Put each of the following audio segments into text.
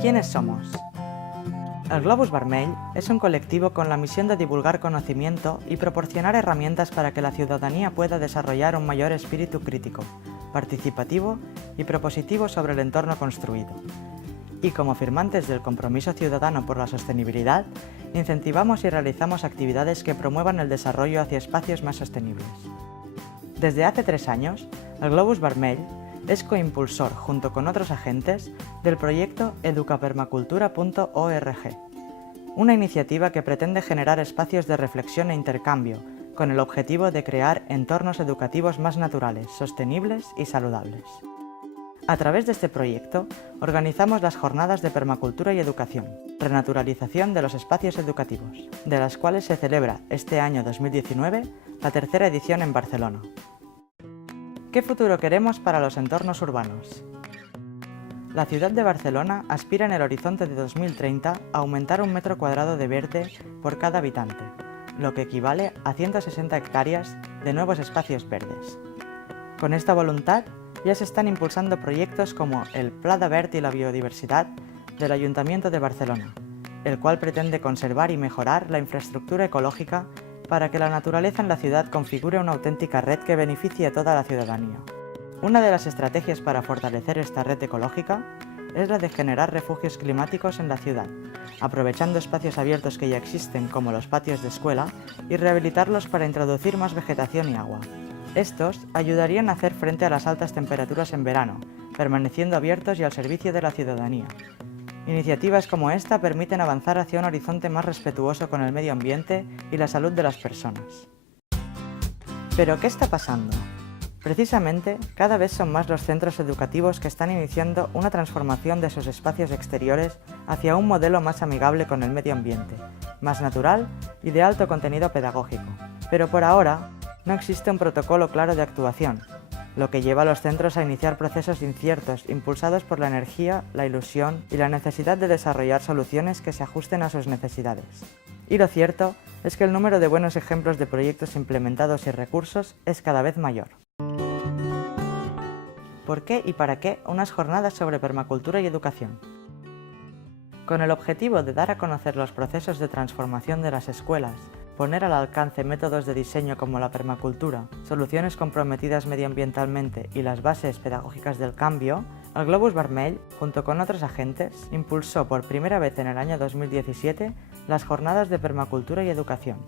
¿Quiénes somos? El Globus Vermell es un colectivo con la misión de divulgar conocimiento y proporcionar herramientas para que la ciudadanía pueda desarrollar un mayor espíritu crítico, participativo y propositivo sobre el entorno construido. Y como firmantes del compromiso ciudadano por la sostenibilidad, incentivamos y realizamos actividades que promuevan el desarrollo hacia espacios más sostenibles. Desde hace 3 años, el Globus Vermell es coimpulsor, junto con otros agentes, del proyecto educapermacultura.org, una iniciativa que pretende generar espacios de reflexión e intercambio, con el objetivo de crear entornos educativos más naturales, sostenibles y saludables. A través de este proyecto, organizamos las jornadas de permacultura y educación, renaturalización de los espacios educativos, de las cuales se celebra este año 2019 la 3ª edición en Barcelona. ¿Qué futuro queremos para los entornos urbanos? La ciudad de Barcelona aspira en el horizonte de 2030 a aumentar 1 metro cuadrado de verde por cada habitante, lo que equivale a 160 hectáreas de nuevos espacios verdes. Con esta voluntad, ya se están impulsando proyectos como el Pla de Verd y la Biodiversidad del Ayuntamiento de Barcelona, el cual pretende conservar y mejorar la infraestructura ecológica para que la naturaleza en la ciudad configure una auténtica red que beneficie a toda la ciudadanía. Una de las estrategias para fortalecer esta red ecológica es la de generar refugios climáticos en la ciudad, aprovechando espacios abiertos que ya existen como los patios de escuela y rehabilitarlos para introducir más vegetación y agua. Estos ayudarían a hacer frente a las altas temperaturas en verano, permaneciendo abiertos y al servicio de la ciudadanía. Iniciativas como esta permiten avanzar hacia un horizonte más respetuoso con el medio ambiente y la salud de las personas. ¿Pero qué está pasando? Precisamente, cada vez son más los centros educativos que están iniciando una transformación de sus espacios exteriores hacia un modelo más amigable con el medio ambiente, más natural y de alto contenido pedagógico. Pero por ahora, no existe un protocolo claro de actuación, lo que lleva a los centros a iniciar procesos inciertos impulsados por la energía, la ilusión y la necesidad de desarrollar soluciones que se ajusten a sus necesidades. Y lo cierto es que el número de buenos ejemplos de proyectos implementados y recursos es cada vez mayor. ¿Por qué y para qué unas jornadas sobre permacultura y educación? Con el objetivo de dar a conocer los procesos de transformación de las escuelas, poner al alcance métodos de diseño como la permacultura, soluciones comprometidas medioambientalmente y las bases pedagógicas del cambio, el Globus Vermell, junto con otros agentes, impulsó por primera vez en el año 2017 las jornadas de permacultura y educación,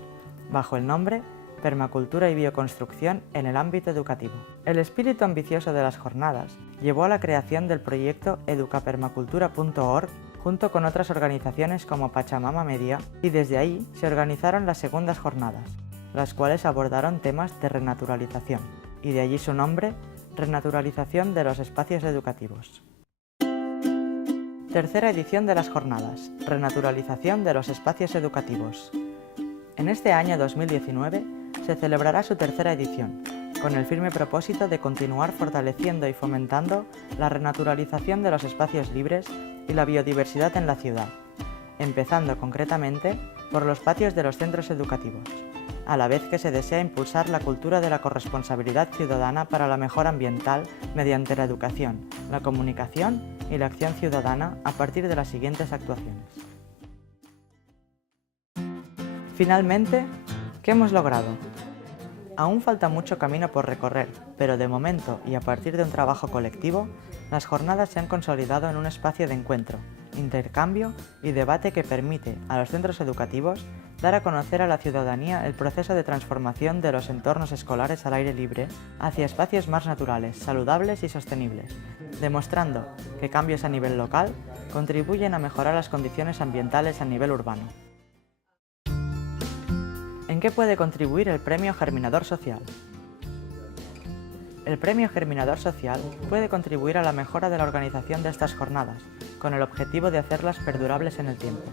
bajo el nombre Permacultura y Bioconstrucción en el ámbito educativo. El espíritu ambicioso de las jornadas llevó a la creación del proyecto educapermacultura.org junto con otras organizaciones como Pachamama Media, y desde ahí se organizaron las segundas jornadas, las cuales abordaron temas de renaturalización, y de allí su nombre, Renaturalización de los espacios educativos. 3ª edición de las jornadas, Renaturalización de los espacios educativos. En este año 2019 se celebrará su 3ª edición, con el firme propósito de continuar fortaleciendo y fomentando la renaturalización de los espacios libres y la biodiversidad en la ciudad, empezando concretamente por los patios de los centros educativos, a la vez que se desea impulsar la cultura de la corresponsabilidad ciudadana para la mejora ambiental mediante la educación, la comunicación y la acción ciudadana a partir de las siguientes actuaciones. Finalmente, ¿qué hemos logrado? Aún falta mucho camino por recorrer, pero de momento y a partir de un trabajo colectivo, las jornadas se han consolidado en un espacio de encuentro, intercambio y debate que permite a los centros educativos dar a conocer a la ciudadanía el proceso de transformación de los entornos escolares al aire libre hacia espacios más naturales, saludables y sostenibles, demostrando que cambios a nivel local contribuyen a mejorar las condiciones ambientales a nivel urbano. ¿En qué puede contribuir el Premio Germinador Social? El Premio Germinador Social puede contribuir a la mejora de la organización de estas jornadas, con el objetivo de hacerlas perdurables en el tiempo.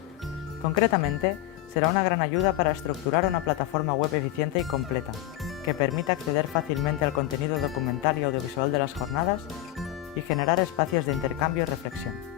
Concretamente, será una gran ayuda para estructurar una plataforma web eficiente y completa, que permita acceder fácilmente al contenido documental y audiovisual de las jornadas y generar espacios de intercambio y reflexión.